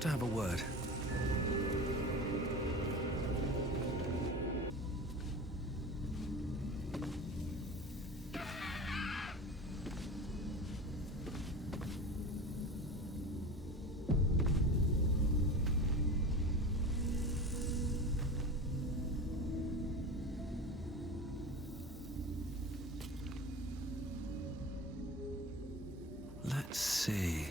want to have a word. Let's see.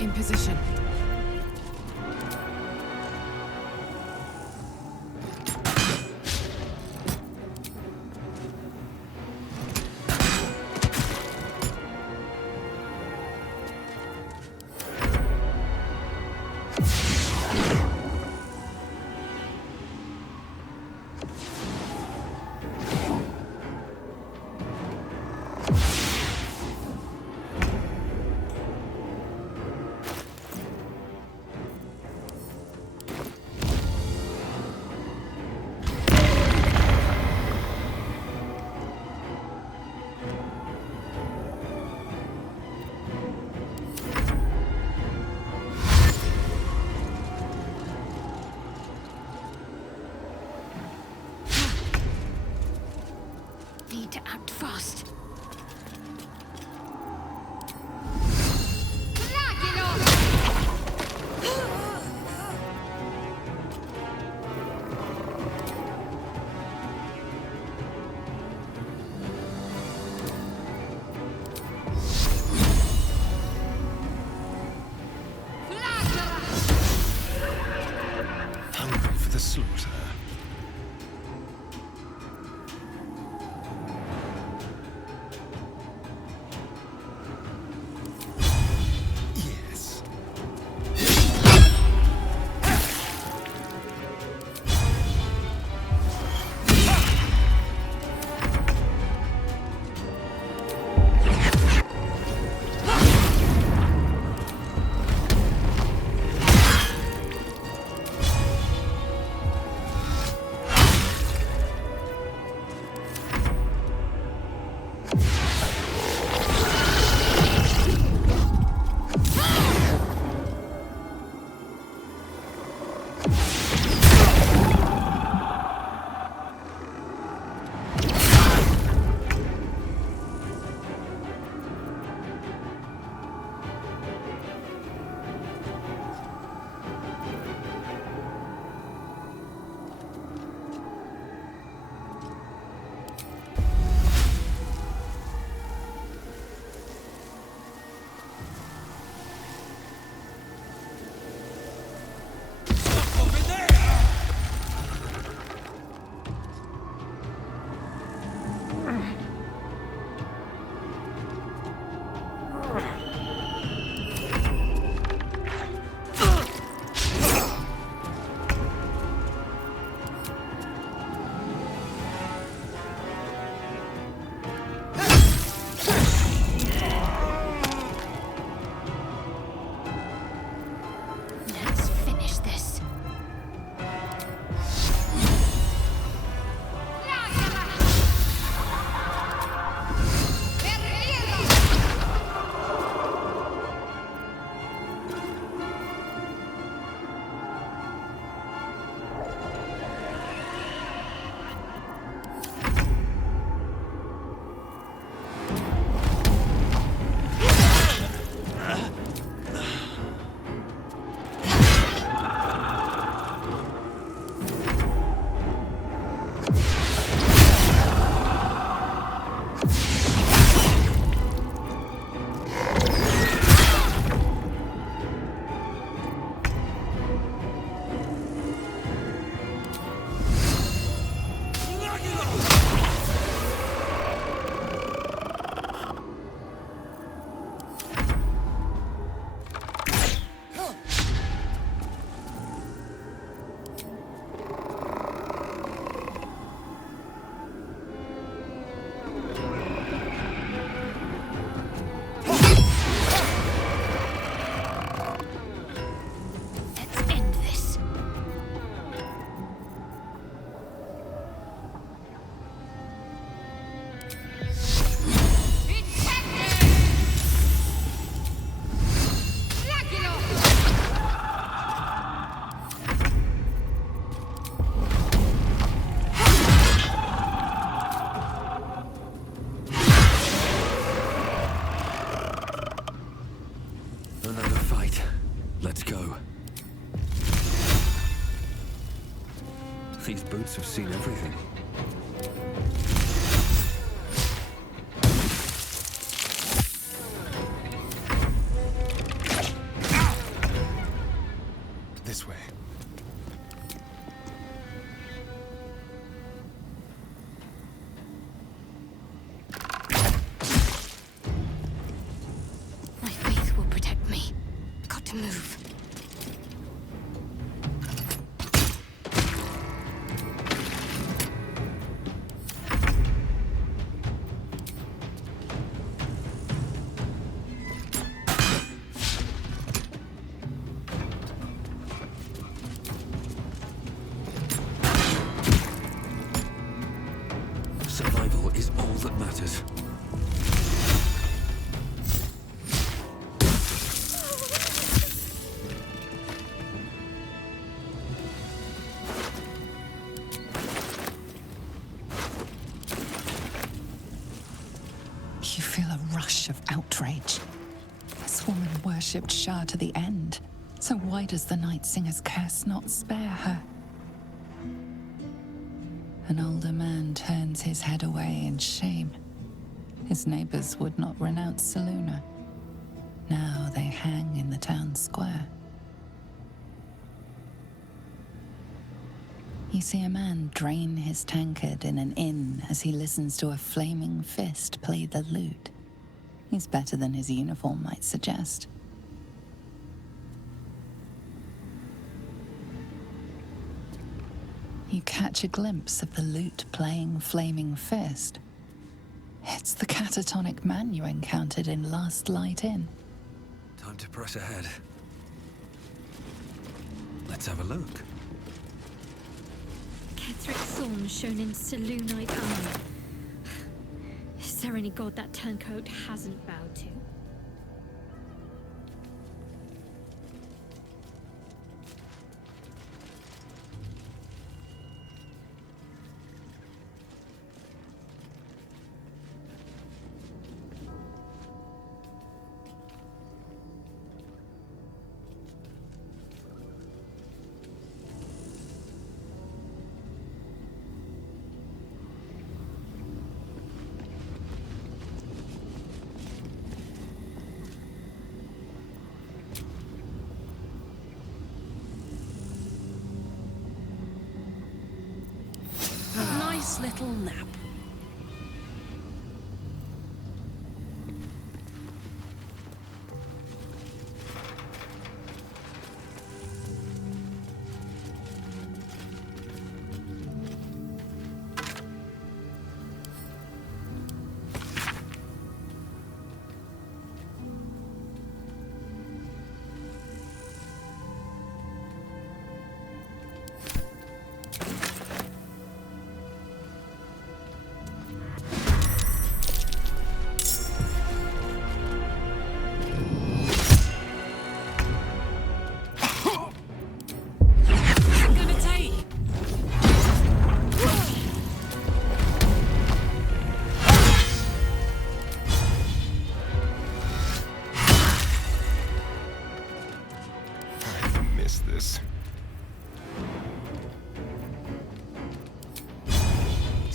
In position. Need to act fast. Hungry for the slaughter. These boots have seen everything. This way. My faith will protect me. Got to move. Survival is all that matters. You feel a rush of outrage. This woman worshipped Shah to the end, so why does the Night Singer's curse not spare her? An older man turns his head away in shame. His neighbors would not renounce Selûne. Now they hang in the town square. You see a man drain his tankard in an inn as he listens to a flaming fist play the lute. He's better than his uniform might suggest. You catch a glimpse of the lute playing flaming fist. It's the catatonic man you encountered in Last Light Inn. Time to press ahead. Let's have a look. Ketheric Thorn shown in Selûnite armor. Is there any god that turncoat hasn't bowed to? Nice little nap.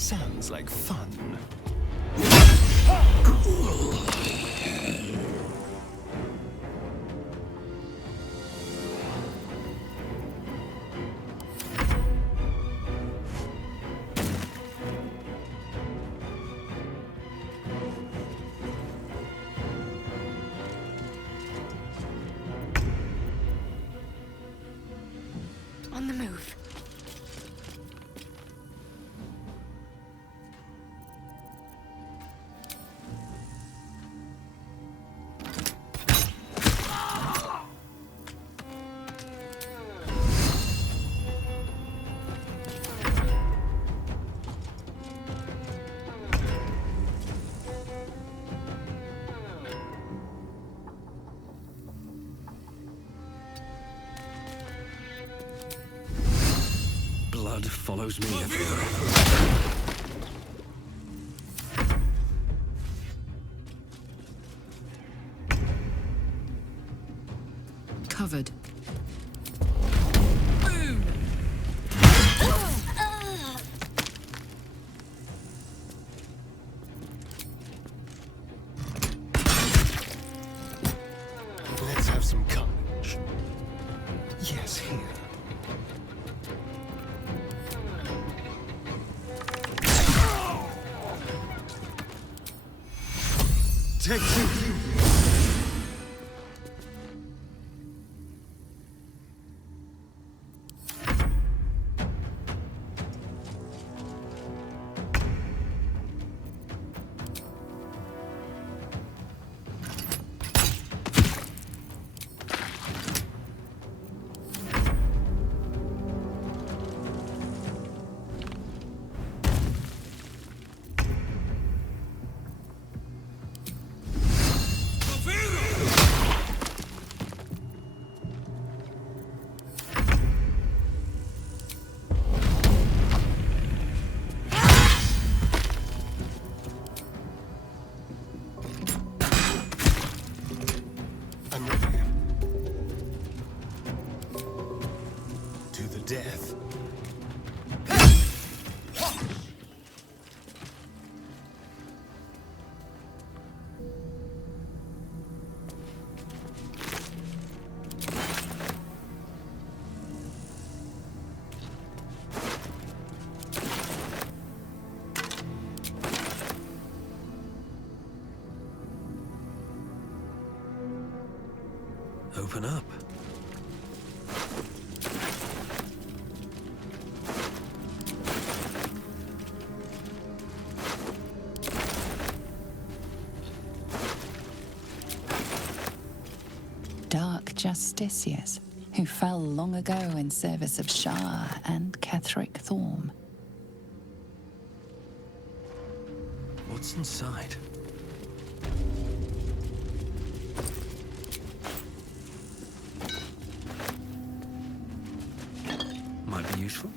Sounds like fun. On the move. Blood follows me everywhere. Covered. Let's have some courage. Yes, here. Take two. I'm ready. To the death. Open up. Dark justiciars who fell long ago in service of Shah and Ketheric Thorm. What's inside? Might be useful.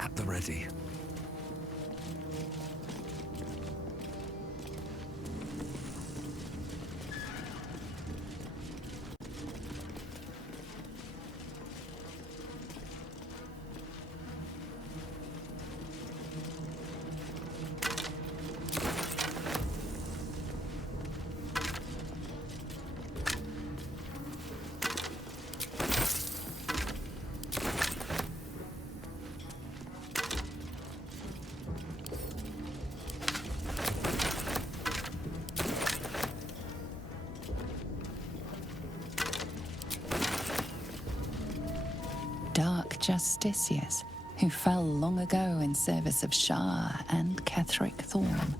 At the ready. justiciars who fell long ago in service of Shah and Ketheric Thorn.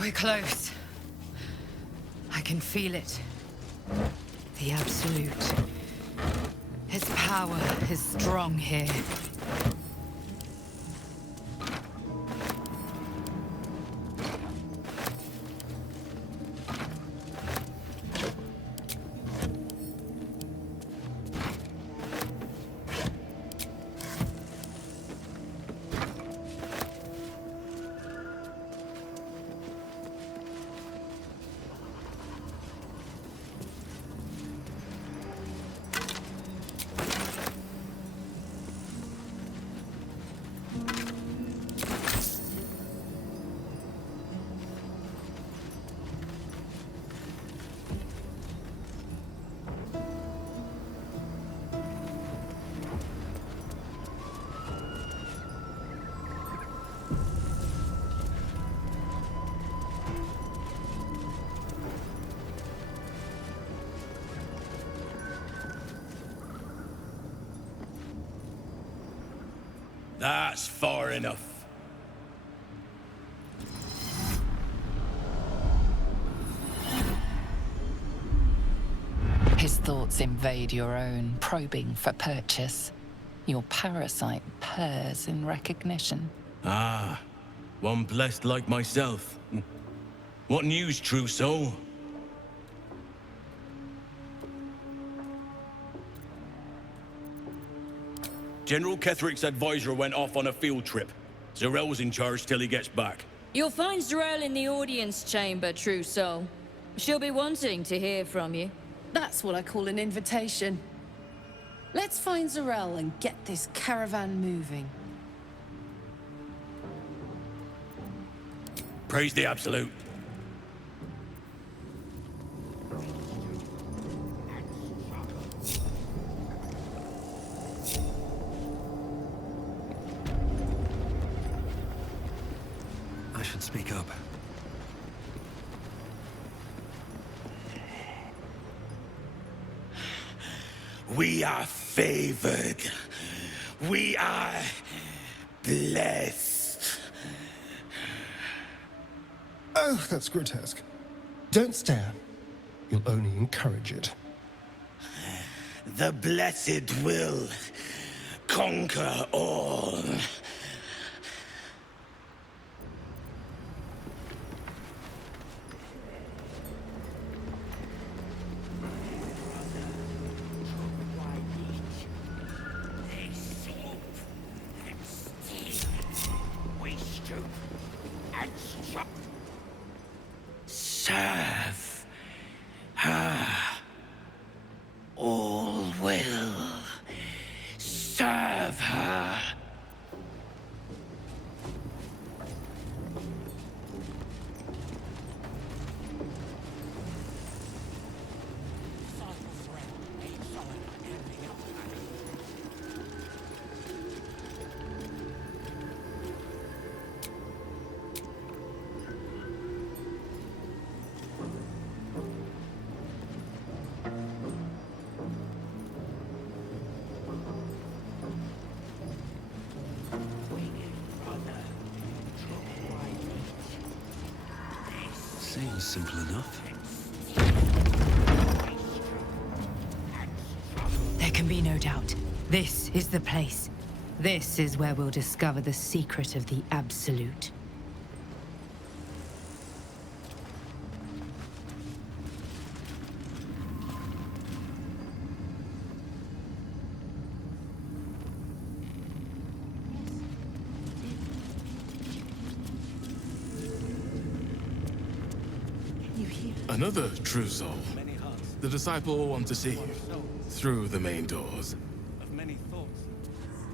We're close. I can feel it. The Absolute. His power is strong here. That's far enough. His thoughts invade your own, probing for purchase. Your parasite purrs in recognition. Ah, one blessed like myself. What news, true soul? General Ketheric's advisor went off on a field trip. Zarel's in charge till he gets back. You'll find Zarel in the audience chamber, true soul. She'll be wanting to hear from you. That's what I call an invitation. Let's find Zarel and get this caravan moving. Praise the Absolute. I should speak up. We are favored. We are blessed. Oh, that's grotesque. Don't stare. You'll only encourage it. The blessed will conquer all. Serve her. All will serve her. Seems simple enough. There can be no doubt. This is the place. This is where we'll discover the secret of the Absolute. Another true soul. The disciple will want to see you through the main doors. Of many thoughts,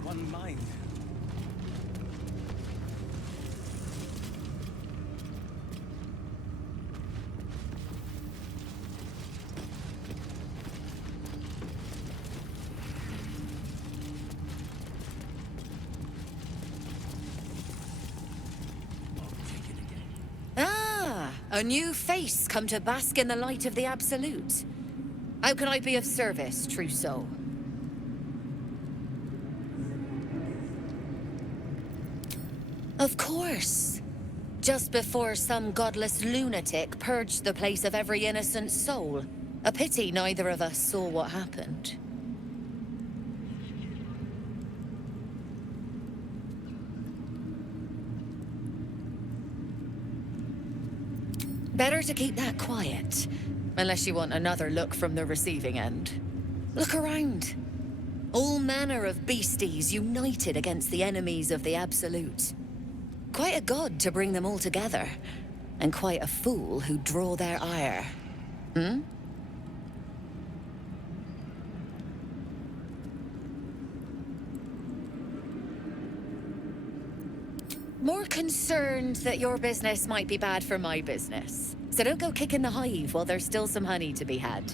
one mind. Ah, a new face come to bask in the light of the Absolute. How can I be of service, true soul? Of course. Just before some godless lunatic purged the place of every innocent soul. A pity neither of us saw what happened. Better to keep that quiet. Unless you want another look from the receiving end. Look around. All manner of beasties united against the enemies of the Absolute. Quite a god to bring them all together. And quite a fool who draw their ire. Hmm? More concerned that your business might be bad for my business. So don't go kicking the hive while there's still some honey to be had.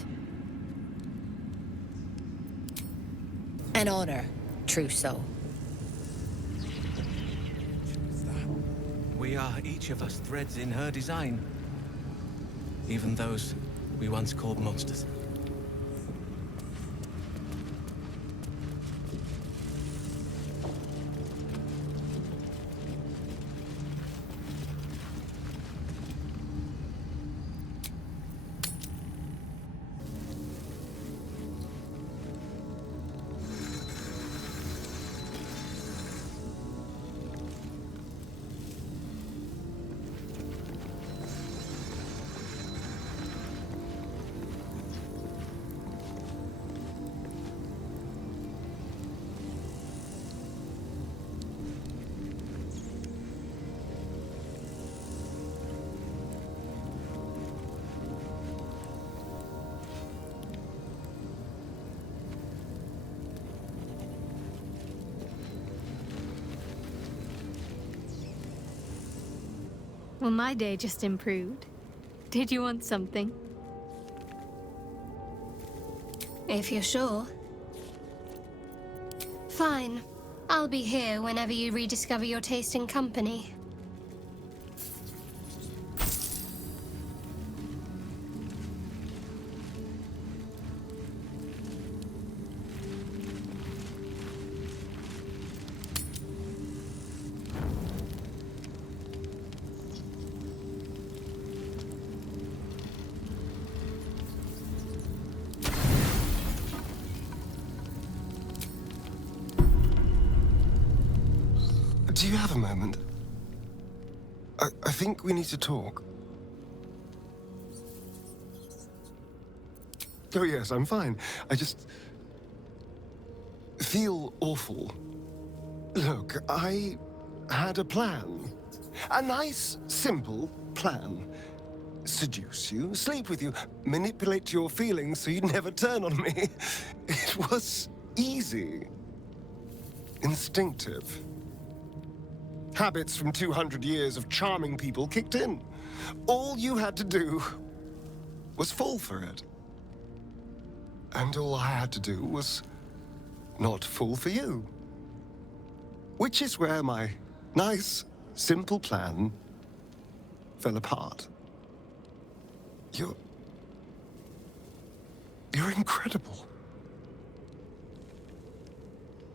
An honor, true soul. We are each of us threads in her design. Even those we once called monsters. Well, my day just improved. Did you want something? If you're sure. Fine. I'll be here whenever you rediscover your taste in company. Do you have a moment? I think we need to talk. Oh yes, I'm fine. I just feel awful. Look, I had a plan. A nice, simple plan. Seduce you, sleep with you, manipulate your feelings so you'd never turn on me. It was easy. Instinctive. Habits from 200 years of charming people kicked in. All you had to do was fall for it. And all I had to do was not fall for you. Which is where my nice, simple plan fell apart. You're incredible.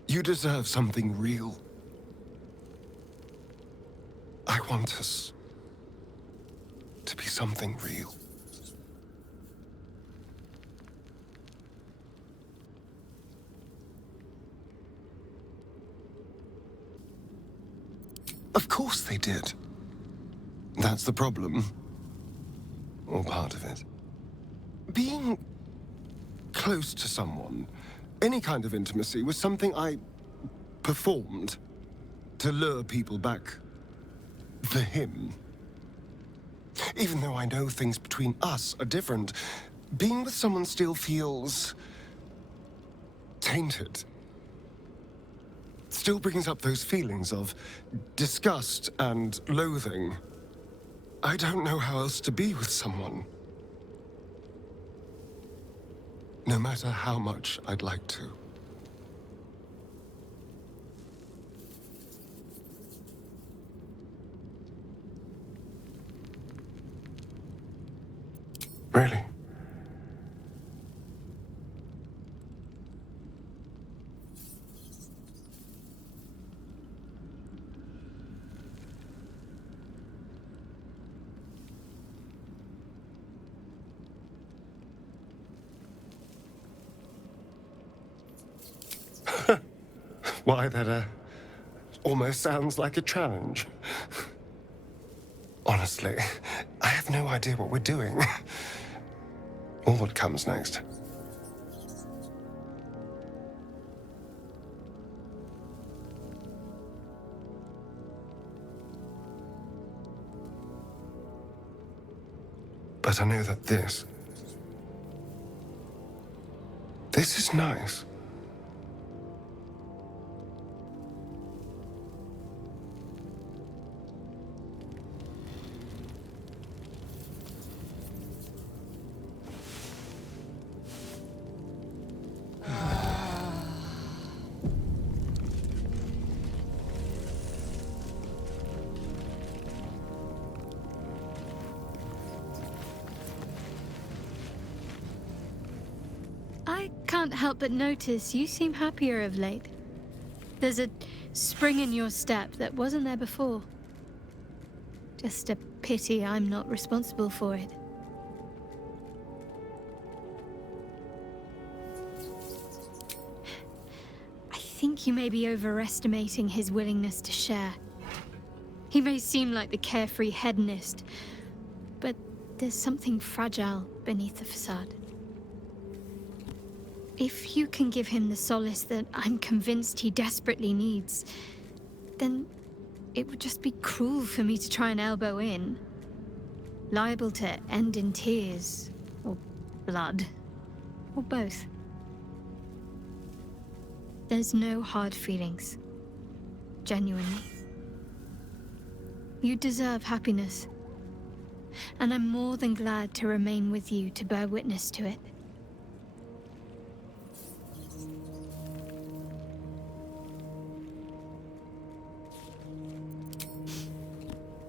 You deserve something real. I want us to be something real. Of course they did. That's the problem. Or part of it. Being close to someone, any kind of intimacy, was something I performed to lure people back for him. Even though I know things between us are different, being with someone still feels tainted. still brings up those feelings of disgust and loathing. I don't know how else to be with someone. No matter how much I'd like to. Really? Why, that almost sounds like a challenge. Honestly, I have no idea what we're doing. Or what comes next. But I know that this is nice. I can't help but notice you seem happier of late. There's a spring in your step that wasn't there before. Just a pity I'm not responsible for it. I think you may be overestimating his willingness to share. He may seem like the carefree hedonist, but there's something fragile beneath the facade. If you can give him the solace that I'm convinced he desperately needs, then it would just be cruel for me to try and elbow in. Liable to end in tears, or blood, or both. There's no hard feelings. Genuinely. You deserve happiness. And I'm more than glad to remain with you to bear witness to it.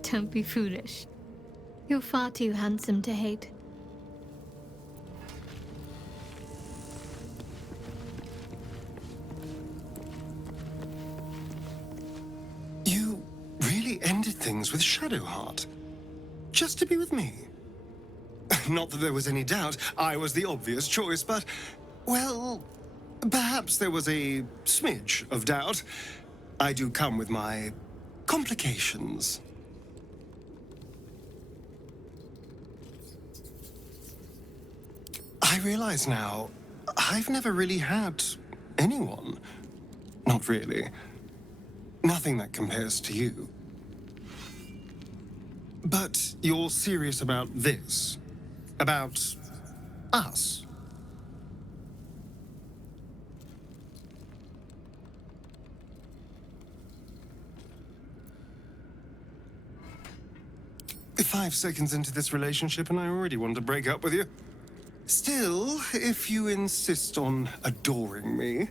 Don't be foolish. You're far too handsome to hate. You really ended things with Shadowheart. Just to be with me. Not that there was any doubt I was the obvious choice, but, well, perhaps there was a smidge of doubt. I do come with my complications. I realize now, I've never really had anyone. Not really. Nothing that compares to you. But you're serious about this? About us? "5 seconds into this relationship and I already want to break up with you. Still, if you insist on adoring me,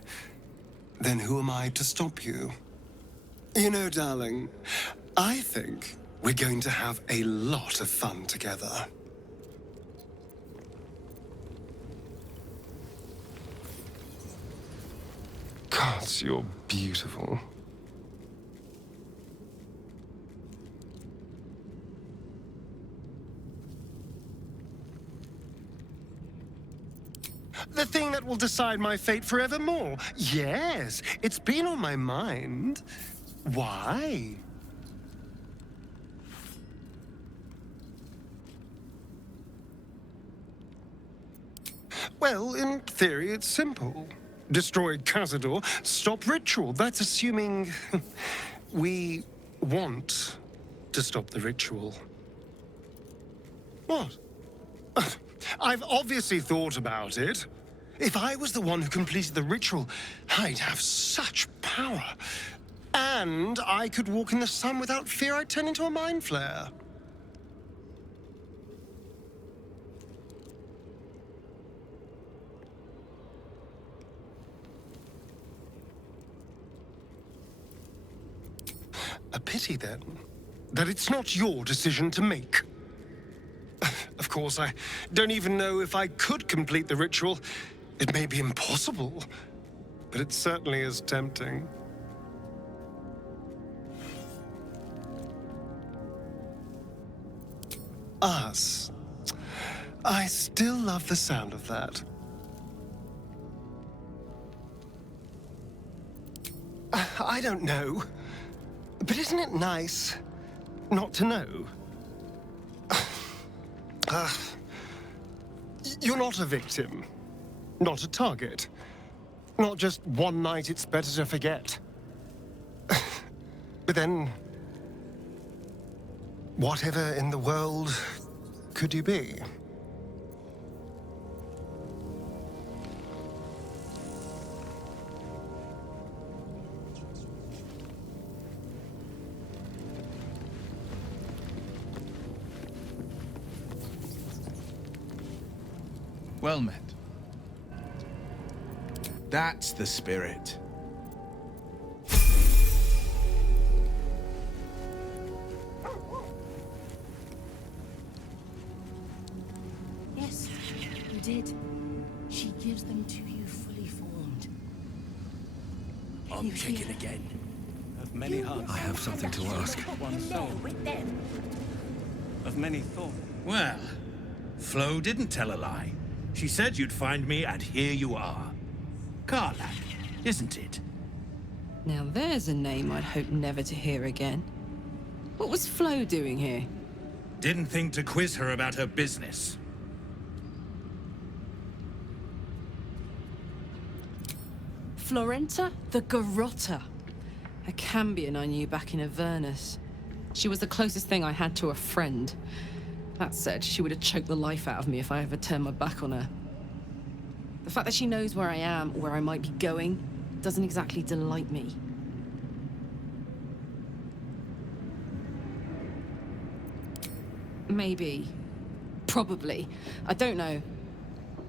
then who am I to stop you? You know, darling, I think we're going to have a lot of fun together." God, you're beautiful. The thing that will decide my fate forevermore. Yes, it's been on my mind. Why? Well, in theory, it's simple. Destroy Cazador, stop ritual. That's assuming we want to stop the ritual. What? I've obviously thought about it. If I was the one who completed the ritual, I'd have such power. And I could walk in the sun without fear I'd turn into a mind flare. A pity, then, that it's not your decision to make. Of course, I don't even know if I could complete the ritual. It may be impossible, but it certainly is tempting. Us. I still love the sound of that. I don't know. But isn't it nice not to know? You're not a victim. Not a target. Not just one night it's better to forget. But then, whatever in the world could you be? Well met. That's the spirit. Yes, you did. She gives them to you fully formed. I'm kicking again. Of many hearts. I have something to ask. One soul. With them. Of many thoughts. Well, Flo didn't tell a lie. She said you'd find me, and here you are. Karlach, isn't it? Now there's a name I'd hope never to hear again. What was Flo doing here? Didn't think to quiz her about her business. Florenta the Garrotta. A Cambion I knew back in Avernus. She was the closest thing I had to a friend. That said, she would have choked the life out of me if I ever turned my back on her. The fact that she knows where I am, or where I might be going, doesn't exactly delight me. Maybe. Probably. I don't know.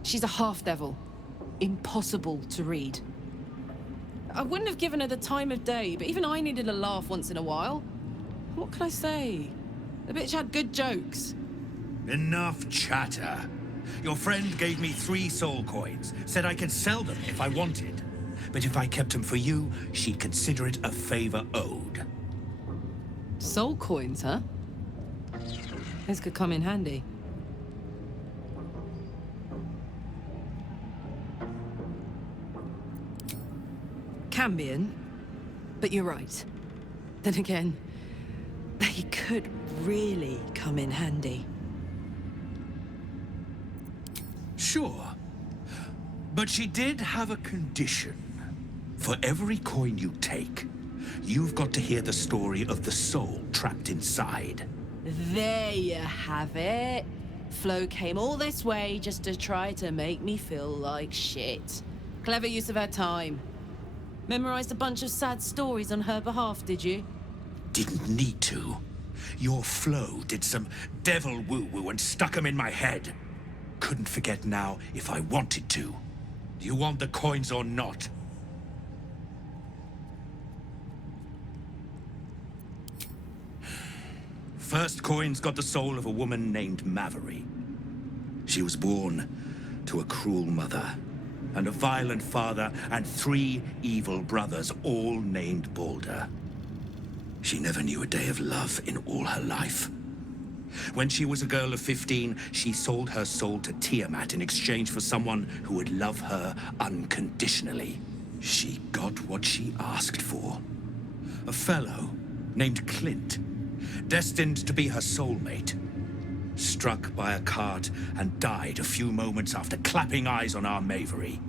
She's a half-devil. Impossible to read. I wouldn't have given her the time of day, but even I needed a laugh once in a while. What can I say? The bitch had good jokes. Enough chatter. Your friend gave me 3 soul coins, said I could sell them if I wanted. But if I kept them for you, she'd consider it a favor owed. Soul coins, huh? This could come in handy. Cambion, but you're right. Then again, they could really come in handy. Sure. But she did have a condition. For every coin you take, you've got to hear the story of the soul trapped inside. There you have it. Flo came all this way just to try to make me feel like shit. Clever use of her time. Memorized a bunch of sad stories on her behalf, did you? Didn't need to. Your Flo did some devil woo-woo and stuck 'em in my head. Couldn't forget now if I wanted to. Do you want the coins or not? First coin's got the soul of a woman named Maveri. She was born to a cruel mother, and a violent father, and 3 evil brothers, all named Baldur. She never knew a day of love in all her life. When she was a girl of 15, she sold her soul to Tiamat in exchange for someone who would love her unconditionally. She got what she asked for. A fellow named Clint, destined to be her soulmate. Struck by a cart and died a few moments after clapping eyes on our Maveri.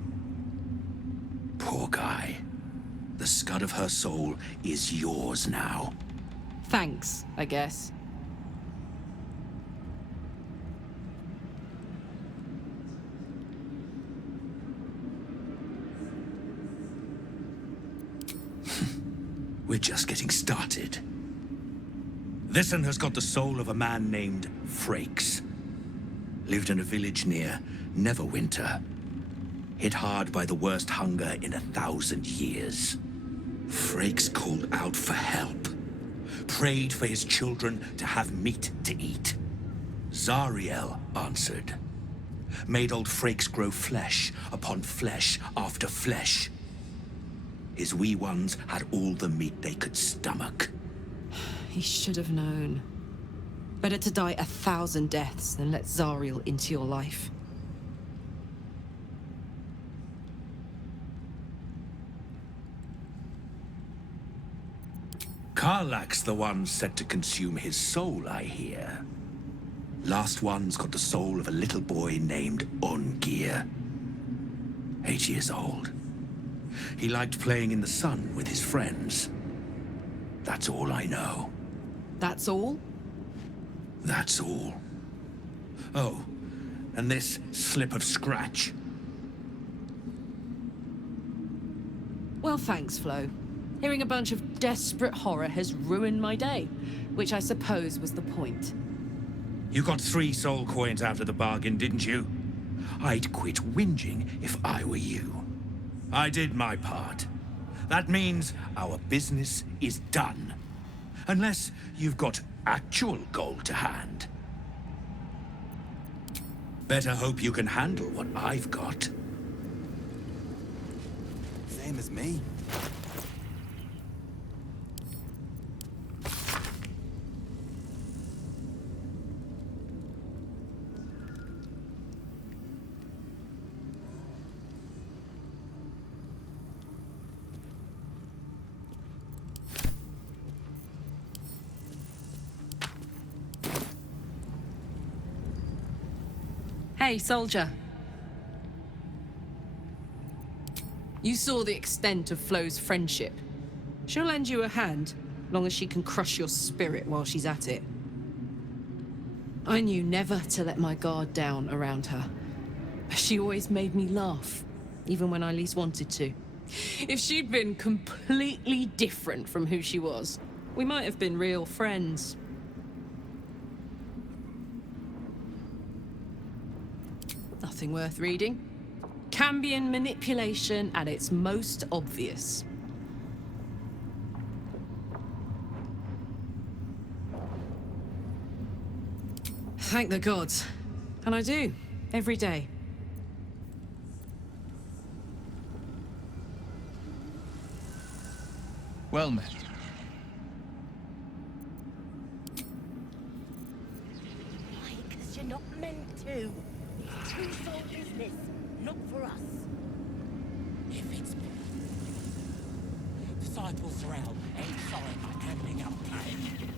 Poor guy. The scud of her soul is yours now. Thanks, I guess. We're just getting started. This one has got the soul of a man named Frakes. Lived in a village near Neverwinter. Hit hard by the worst hunger in 1,000 years. Frakes called out for help. Prayed for his children to have meat to eat. Zariel answered. Made old Frakes grow flesh upon flesh after flesh. His wee ones had all the meat they could stomach. He should have known. Better to die 1,000 deaths than let Zariel into your life. Karlach's the one set to consume his soul, I hear. Last one's got the soul of a little boy named Ungir. 8 years old. He liked playing in the sun with his friends. That's all I know. That's all? That's all. Oh, and this slip of scratch. Well, thanks, Flo. Hearing a bunch of desperate horror has ruined my day, which I suppose was the point. You got 3 soul coins out of the bargain, didn't you? I'd quit whinging if I were you. I did my part. That means our business is done. Unless you've got actual gold to hand. Better hope you can handle what I've got. Same as me. Hey, soldier. You saw the extent of Flo's friendship. She'll lend you a hand, long as she can crush your spirit while she's at it. I knew never to let my guard down around her. She always made me laugh, even when I least wanted to. If she'd been completely different from who she was, we might have been real friends. Nothing worth reading. Cambion manipulation at its most obvious. Thank the gods. And I do, every day. Well met. Why? Because you're not meant to. It's true soul business, not for us. If it's... Disciples Zerel ain't sorry for ending up playing.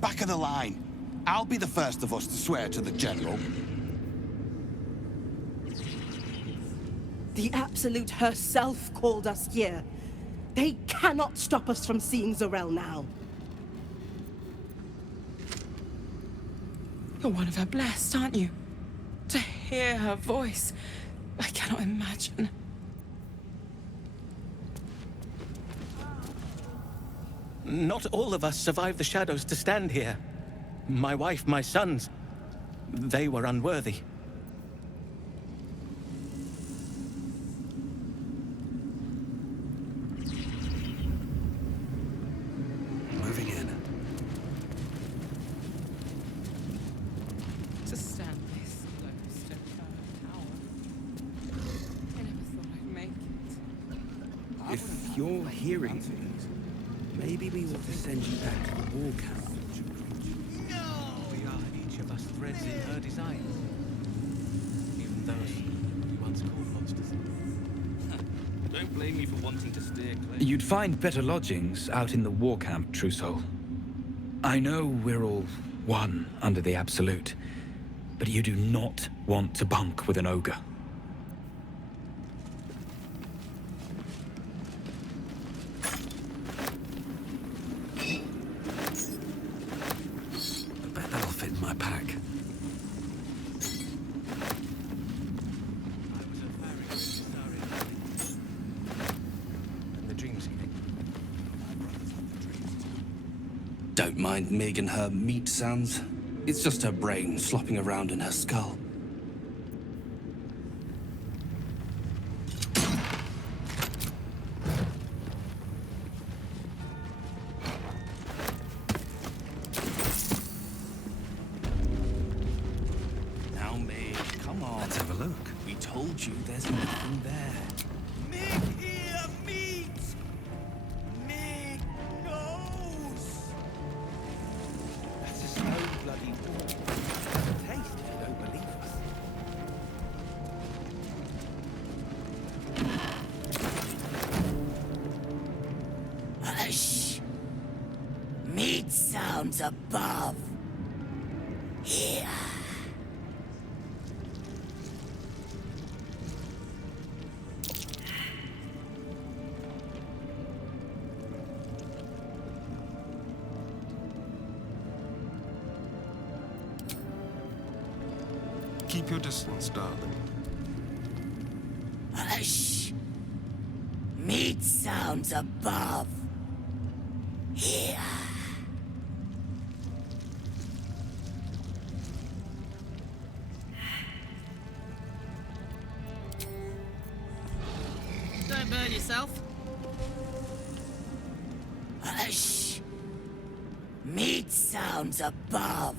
Back of the line. I'll be the first of us to swear to the General. The Absolute herself called us here. They cannot stop us from seeing Zerel now. You're one of her blessed, aren't you? To hear her voice, I cannot imagine. Not all of us survived the shadows to stand here. My wife, my sons, they were unworthy. Moving in. To stand this close to her tower. I never thought I'd make it. If you're hearing things, maybe we ought to send you back to the war camp. We are each of us threads in her design. Even those we once called monsters. Don't blame me for wanting to steer clear. You'd find better lodgings out in the war camp, True Soul. I know we're all one under the Absolute, but you do not want to bunk with an ogre. I bet that'll fit in my pack. And the dreams came. My brothers Don't mind Mig and her meat sounds. It's just her brain slopping around in her skull. Now, Mig, come on. Let's have a look. We told you there's nothing there. Mig here, meat! Mig knows! That's a slow bloody walk. Taste if you don't believe us. Hush! Meat sounds above. Here. Keep your distance, darling. Hush! Meat sounds above. Here. Don't burn yourself. Hush! Meat sounds above.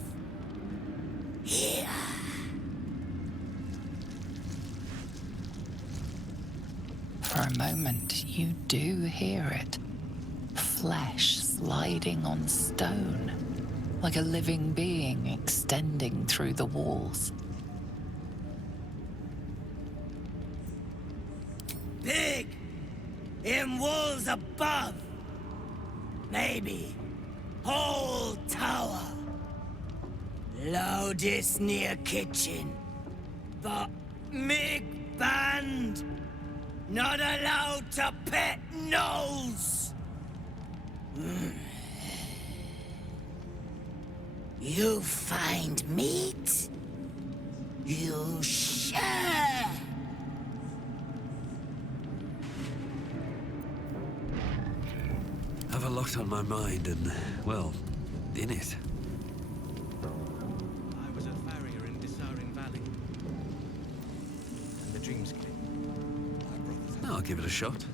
Here. For a moment, you do hear it. Flesh sliding on stone, like a living being extending through the walls. Big! In walls above! Maybe whole tower. Loudest near kitchen. But Mig banned. Not allowed to pet nose. You find meat? You share. Have a lot on my mind and, well, in it. I was a farrier in Dissarin Valley. And the Dreamscape. I'll give it a shot.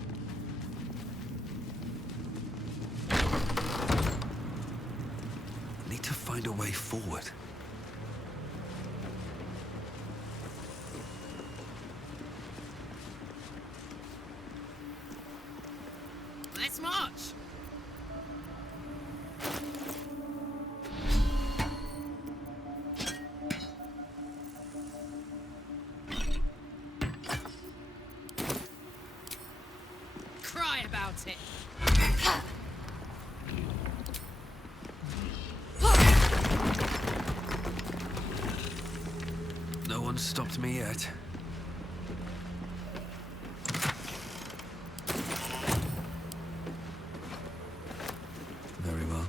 Need to find a way forward. Let's march. Cry about it. No one's stopped me yet. Very well.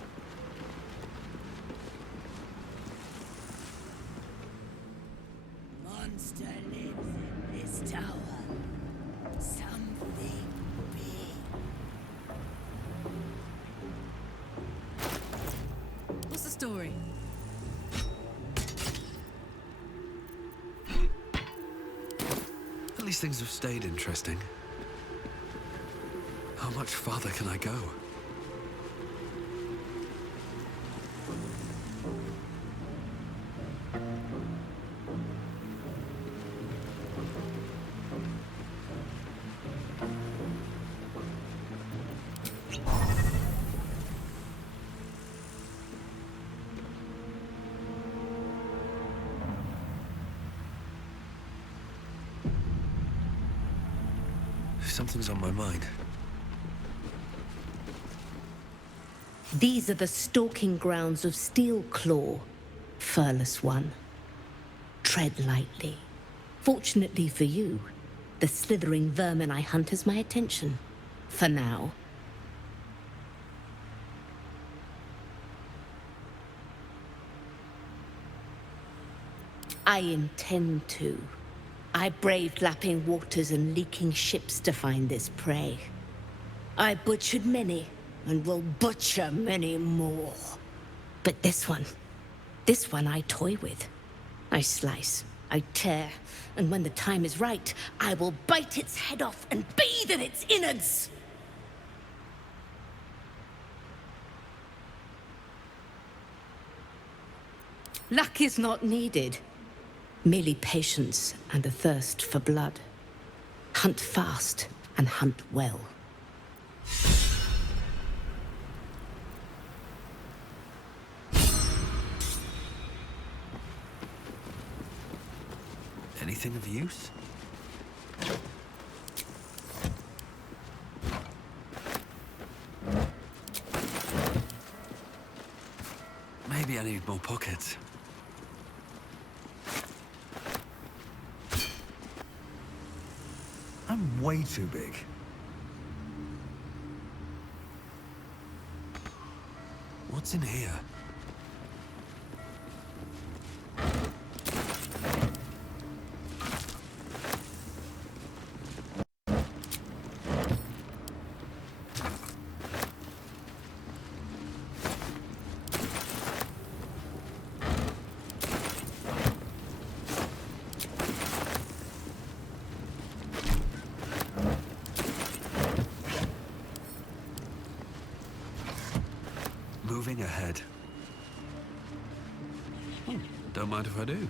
Monster lives in this tower. Something big. What's the story? At least things have stayed interesting. How much farther can I go? Something's on my mind. These are the stalking grounds of Steelclaw, Furless One. Tread lightly. Fortunately for you, the slithering vermin I hunt has my attention. For now. I intend to. I braved lapping waters and leaking ships to find this prey. I butchered many, and will butcher many more. But this one I toy with. I slice, I tear, and when the time is right, I will bite its head off and bathe in its innards! Luck is not needed. Merely patience and a thirst for blood. Hunt fast and hunt well. Anything of use? Maybe I need more pockets. I'm way too big. What's in here? Moving ahead. Don't mind if I do.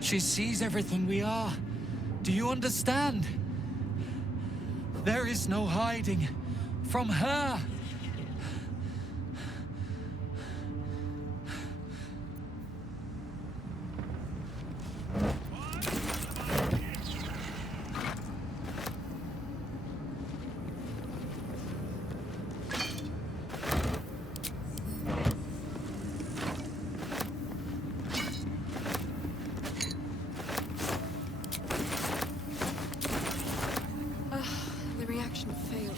She sees everything we are. Do you understand? There is no hiding from her. The reaction failed.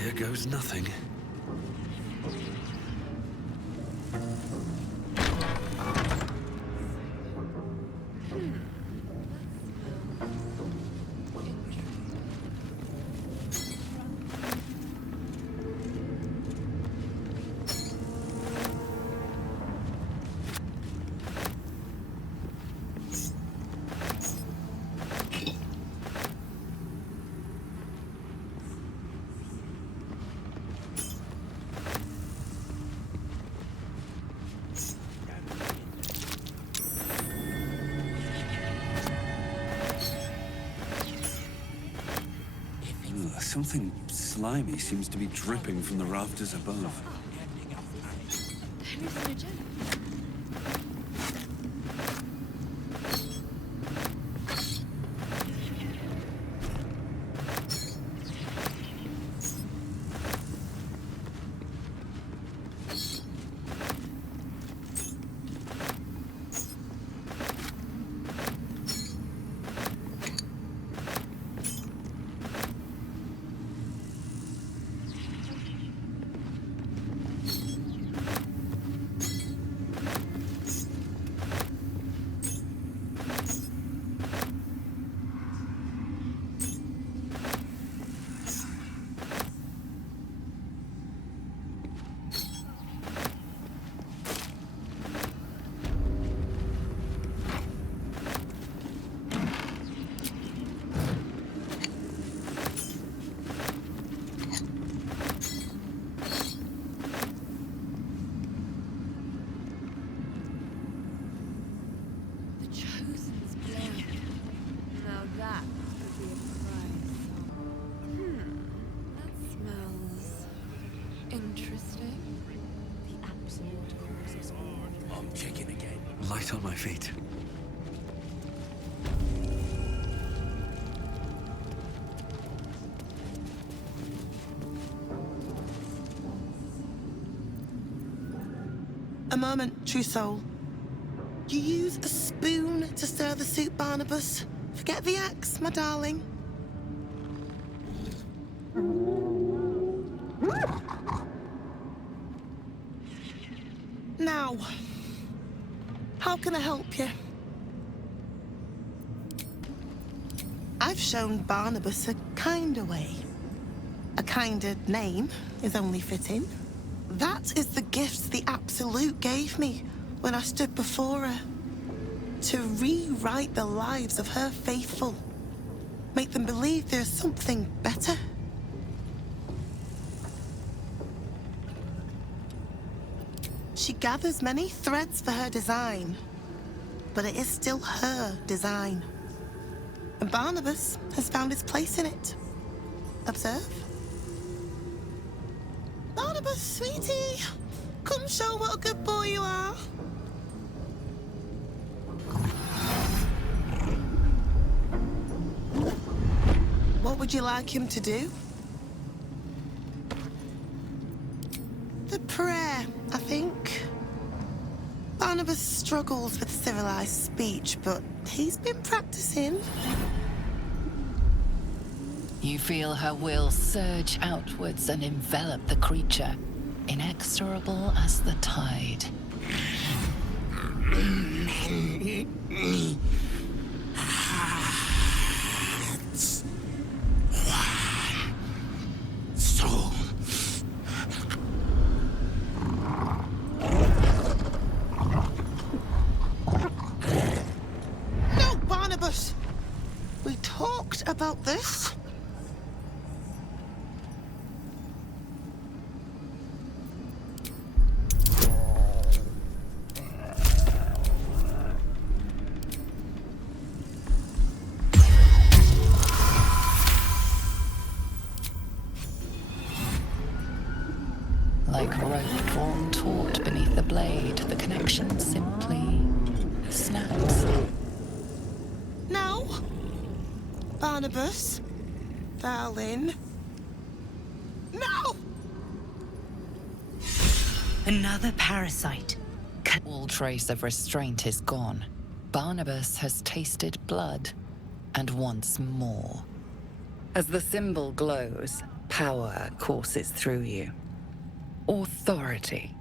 Here goes nothing. Something slimy seems to be dripping from the rafters above. Interesting. The absolute. I'm kicking again. Light on my feet. A moment, true soul. You use a spoon to stir the soup, Barnabas. Forget the axe, my darling. Now, how can I help you? I've shown Barnabas a kinder way. A kinder name is only fitting. That is the gift the Absolute gave me when I stood before her. To rewrite the lives of her faithful. Make them believe there's something better. She gathers many threads for her design, but it is still her design. And Barnabas has found his place in it. Observe. Barnabas, sweetie, come show what a good boy you are. What would you like him to do? The prayer, I think. Barnabas struggles with civilized speech, but he's been practicing. You feel her will surge outwards and envelop the creature, inexorable as the tide. Soul. No, Barnabas! We talked about this. Like rope drawn taut beneath the blade, the connection simply snaps. No. Barnabas. Darling. No! Another parasite. All trace of restraint is gone. Barnabas has tasted blood, and wants more. As the symbol glows, power courses through you. Authority.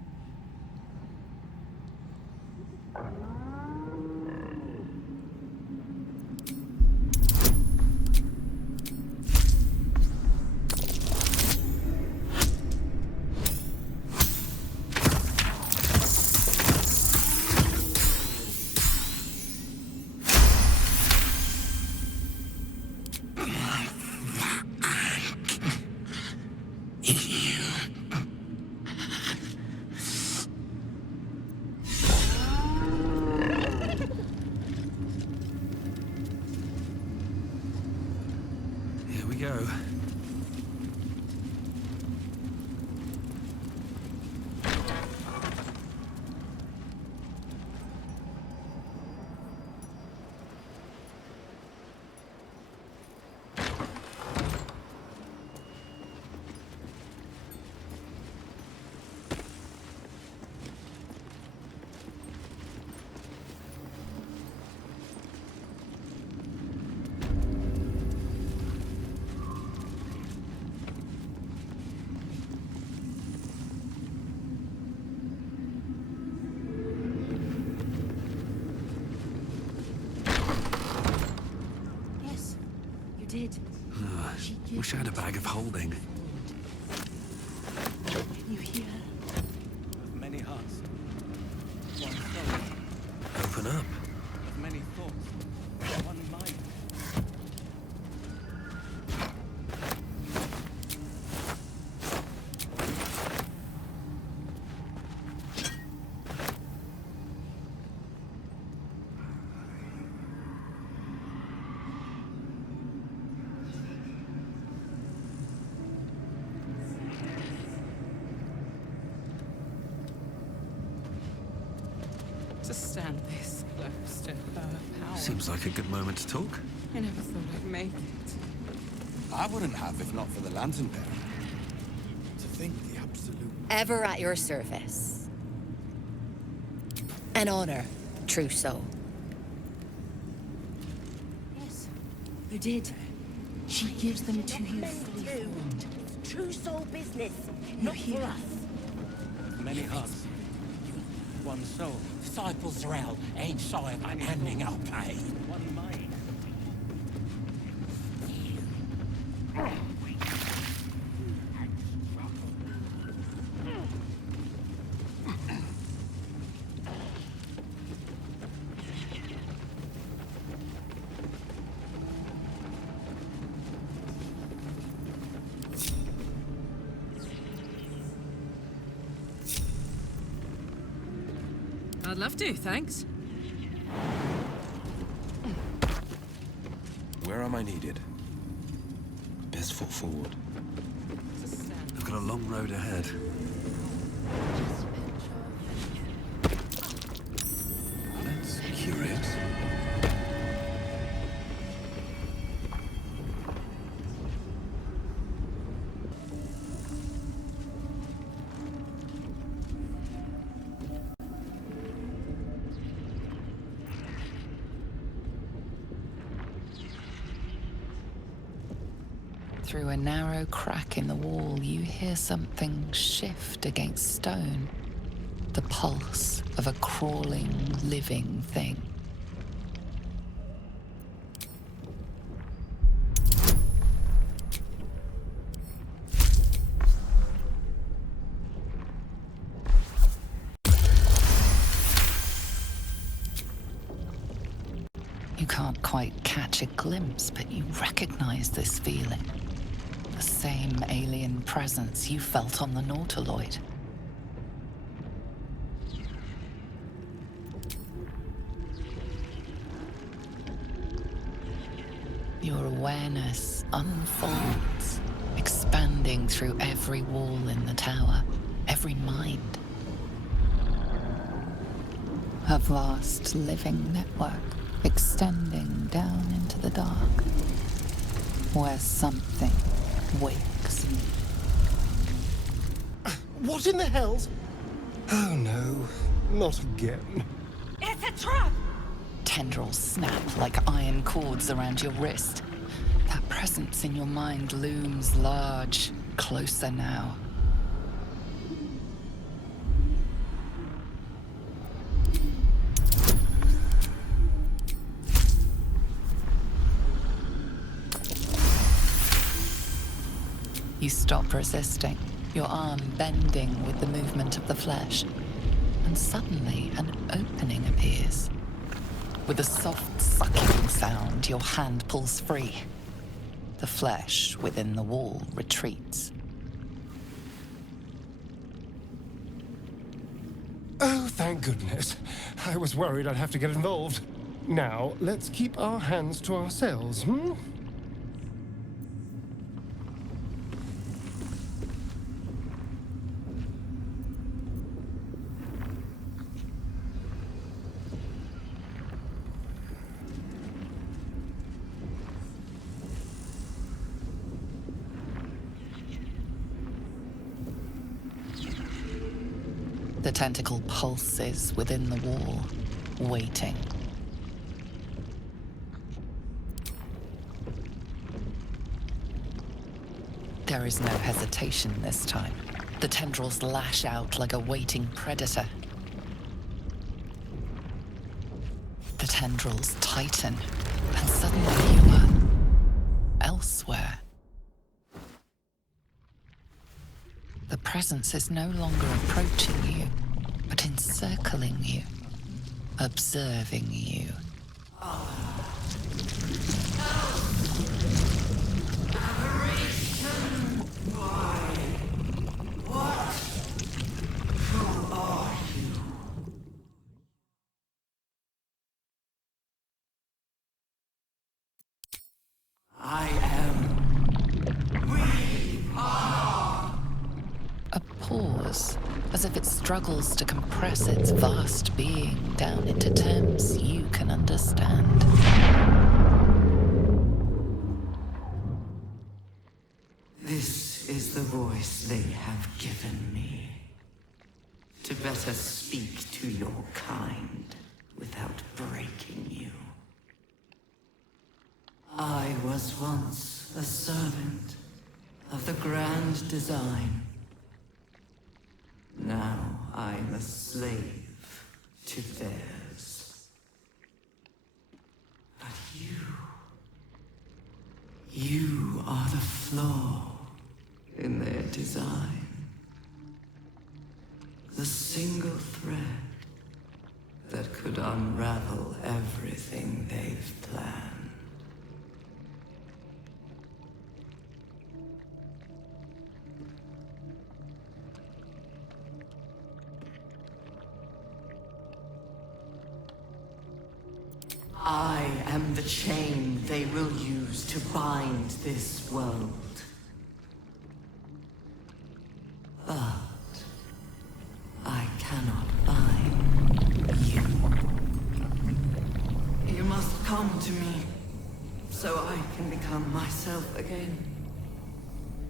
Here we go. Yes, you did. Wish I had a bag of holding. You hear? Of many hearts. One soul. Open up. Of many thoughts. One mind. To stand this close to her power. Seems like a good moment to talk. I never thought I'd make it. I wouldn't have if not for the lantern bearer. To think the absolute... Ever at your service. An honor, true soul. Yes, you did. She gives them to you fully formed. True soul business, not for us. Many hearts. One soul. Disciples Zerel ain't shy about handing out pay. One mind. I'd love to, thanks. Where am I needed? Best foot forward. I've got a long road ahead. That's curious. Through a narrow crack in the wall, you hear something shift against stone. The pulse of a crawling, living thing. You can't quite catch a glimpse, but you recognize this feeling. The same alien presence you felt on the Nautiloid. Your awareness unfolds, expanding through every wall in the tower, every mind. A vast living network extending down into the dark, where something wakes. What in the hell's... Oh no, not again. It's a trap! Tendrils snap like iron cords around your wrist. That presence in your mind looms large, closer now. You stop resisting, your arm bending with the movement of the flesh. And suddenly, an opening appears. With a soft sucking sound, your hand pulls free. The flesh within the wall retreats. Oh, thank goodness. I was worried I'd have to get involved. Now, let's keep our hands to ourselves, hmm? The tentacle pulses within the wall, waiting. There is no hesitation this time. The tendrils lash out like a waiting predator. The tendrils tighten, and suddenly you are elsewhere. The presence is no longer approaching you, but encircling you, observing you. A pause, as if it struggles to compress its vast being down into terms you can understand. This is the voice they have given me, to better speak to your kind without breaking you. I was once a servant of the grand design. Now I'm a slave to theirs. But you are the flaw in their design. The single thread that could unravel everything they've planned. I am the chain they will use to bind this world. But I cannot bind you. You must come to me, so I can become myself again.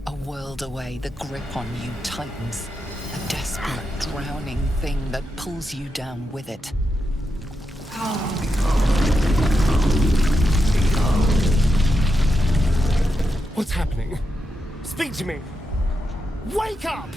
A world away, the grip on you tightens. A desperate, drowning thing that pulls you down with it. What's happening? Speak to me! Wake up!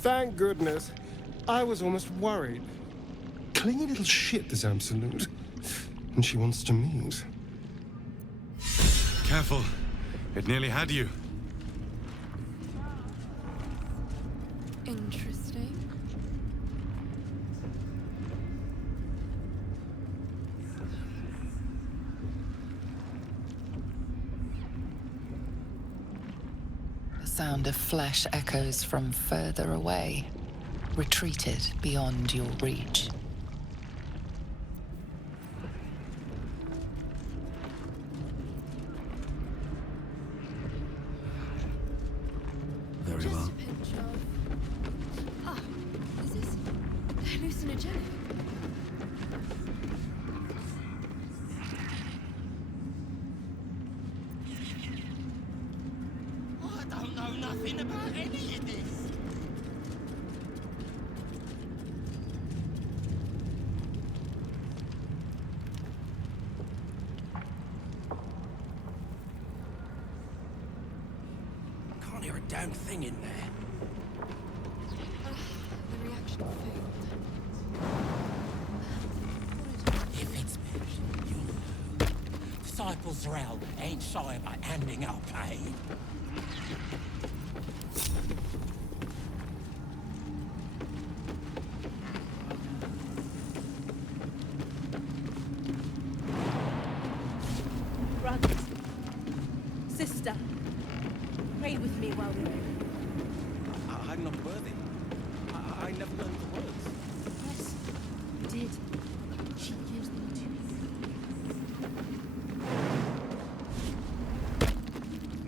Thank goodness. I was almost worried. Clingy little shit, this Absolute. And she wants to meet. Careful. It nearly had you. Interesting. The sound of flesh echoes from further away, retreated beyond your reach. Very well. Just a pinch of... Ah, is this hallucinogenic? I don't know nothing about any of this. Can't hear a damn thing in there. The reaction failed. If it's me, you'll know. Disciples Zerel ain't shy about handing out pain. Brothers, sister, pray with me while we're here. I'm not worthy. I never learned the words. Yes, you did. She gives them to you.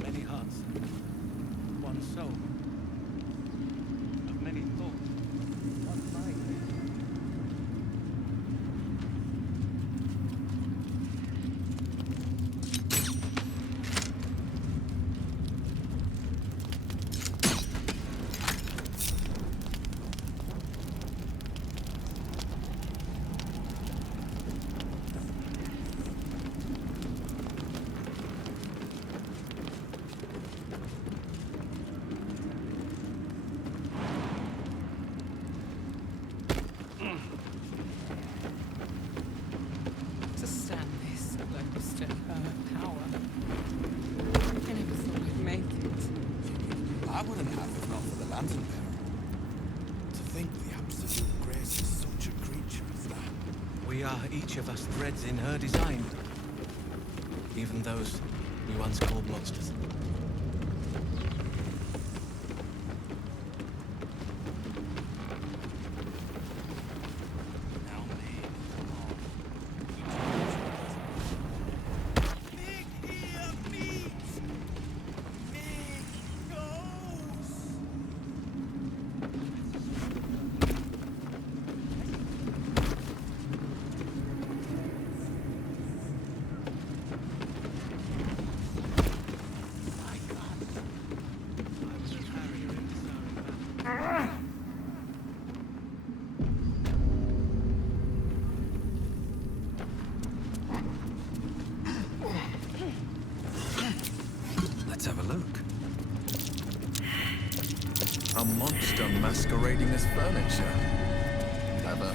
Many hearts, one soul. Of many thoughts, one mind. I wouldn't have if not for the lantern bearer. To think the absolute graces such a creature as that. We are each of us threads in her design. Even those we once called monsters. Let's have a look. A monster masquerading as furniture. Clever.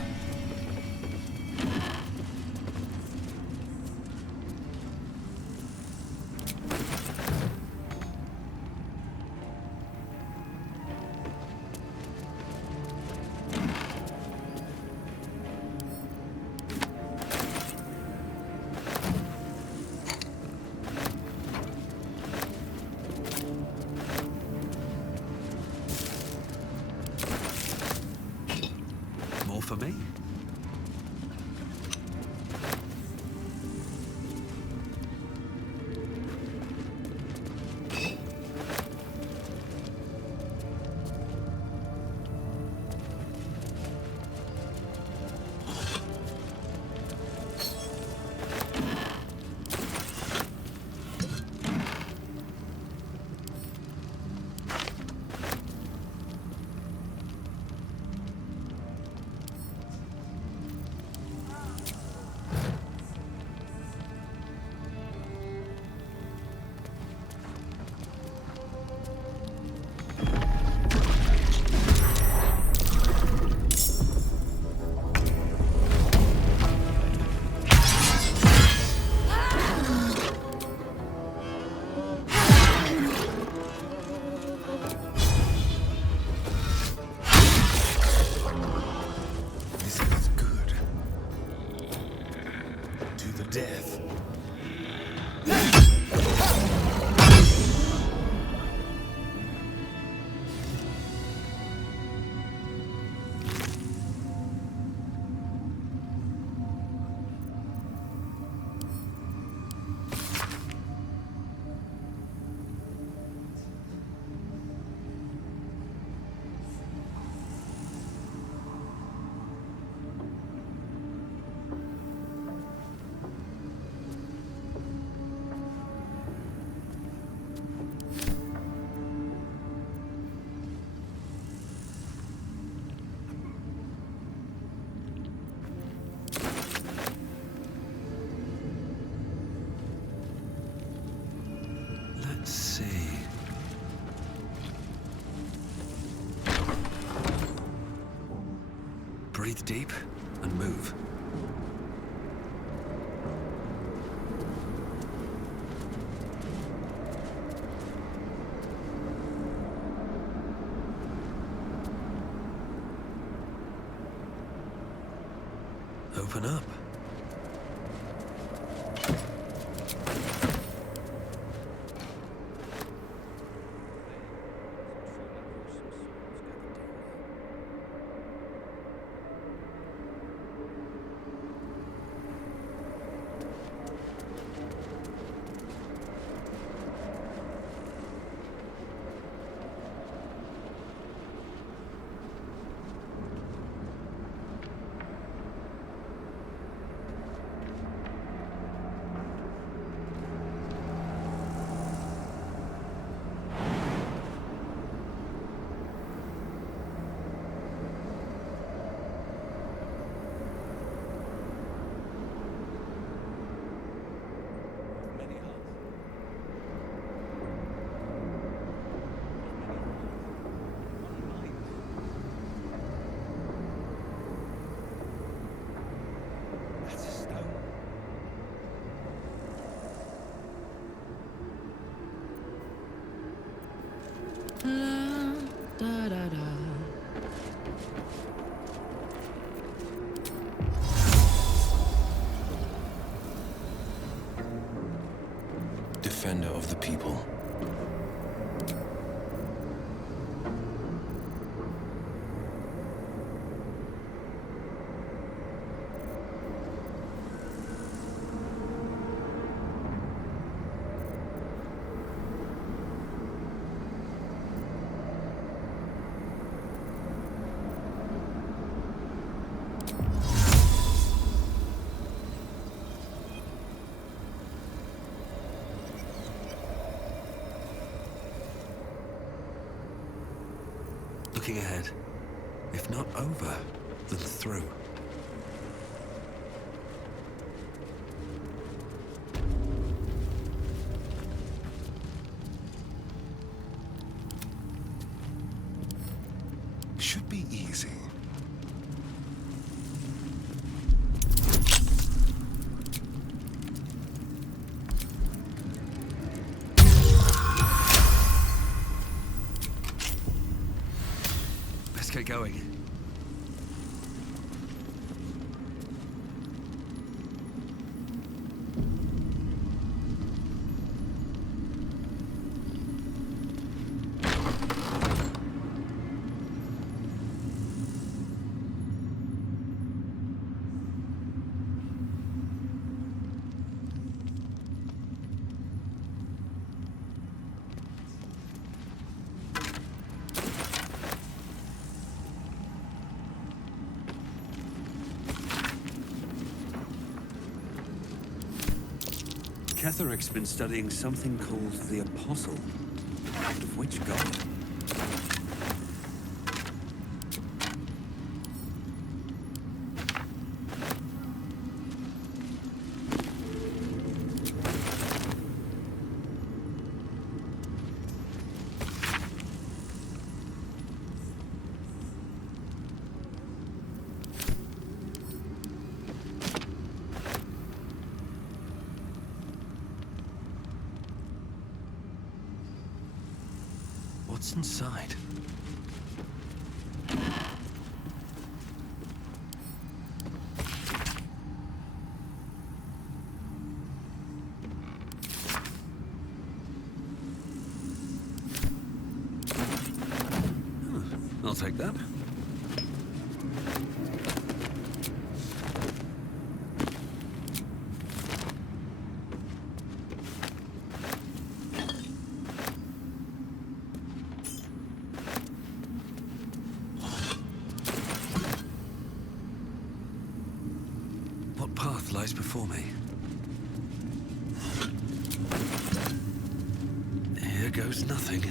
More for me? Death. Let's see. Breathe deep and move. Open up. defender of the people. Looking ahead. If not over, then through. Should be easy. Let's get going. Ketheric's been studying something called the Apostle. But of which god? What's inside? I'll take that. What path lies before me? Here goes nothing.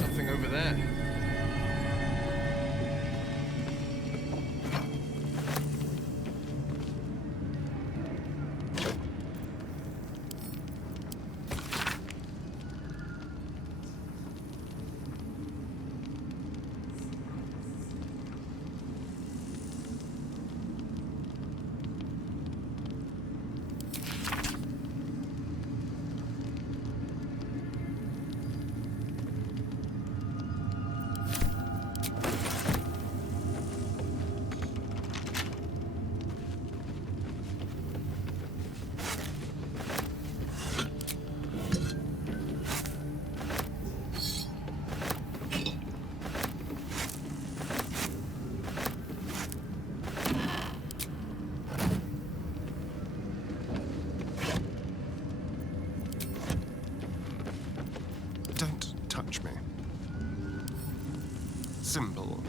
Something over there. symbol.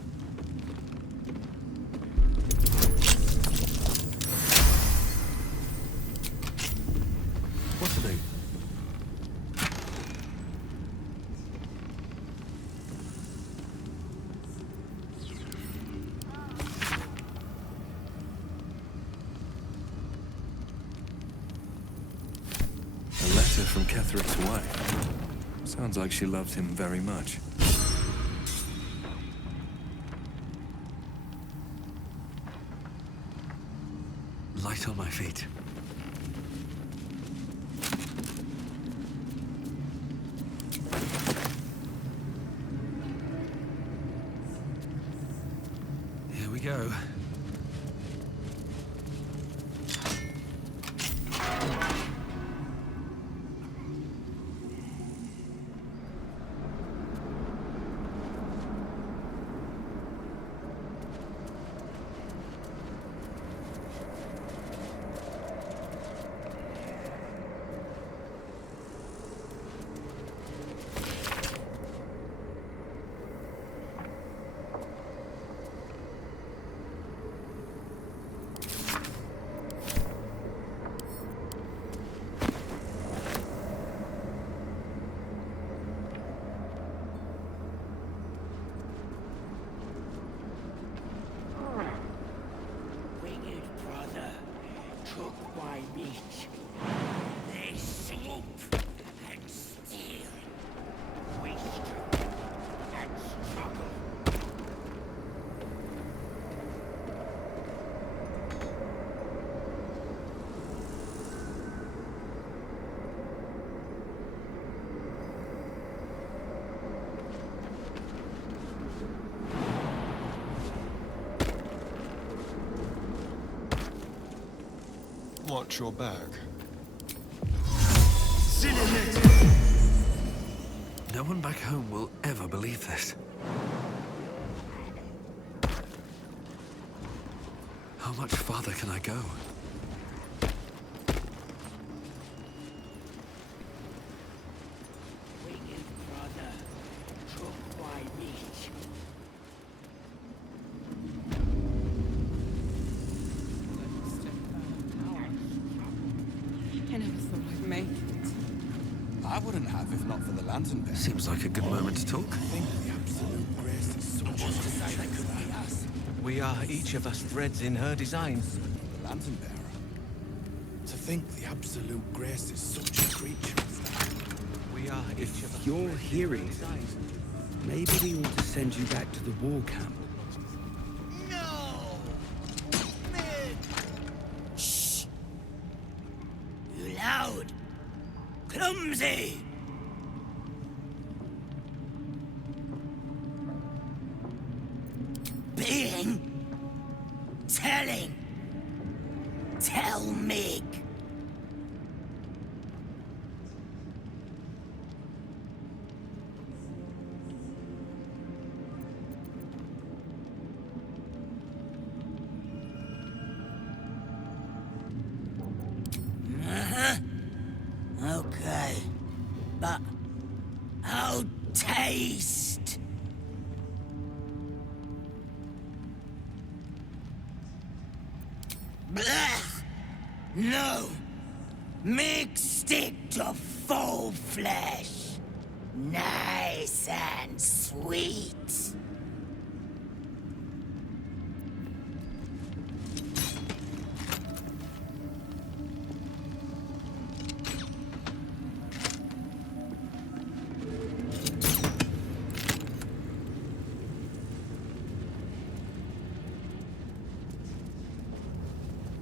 What's the name? A letter from Ketherick's wife. Sounds like she loved him very much. Light on my feet. Here we go. Watch your back. No one back home will ever believe this. How much farther can I go? I never thought I'd make it. I wouldn't have if not for the lantern bearer. Seems like a good moment to talk. I think the absolute grace is such a creature that could be us. We are each of us threads in her designs. The lantern bearer. To think the absolute grace is such a creature as that. We are each of us. You're hearing things. Maybe we ought to send you back to the war camp. You loud! Clumsy! Being? Telling? Tell Mig! Okay. But I'll taste. Blech! No! Mig stick to full flesh. Nice and sweet.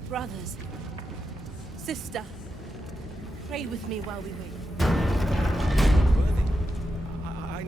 Brothers, sister, pray with me while we wait.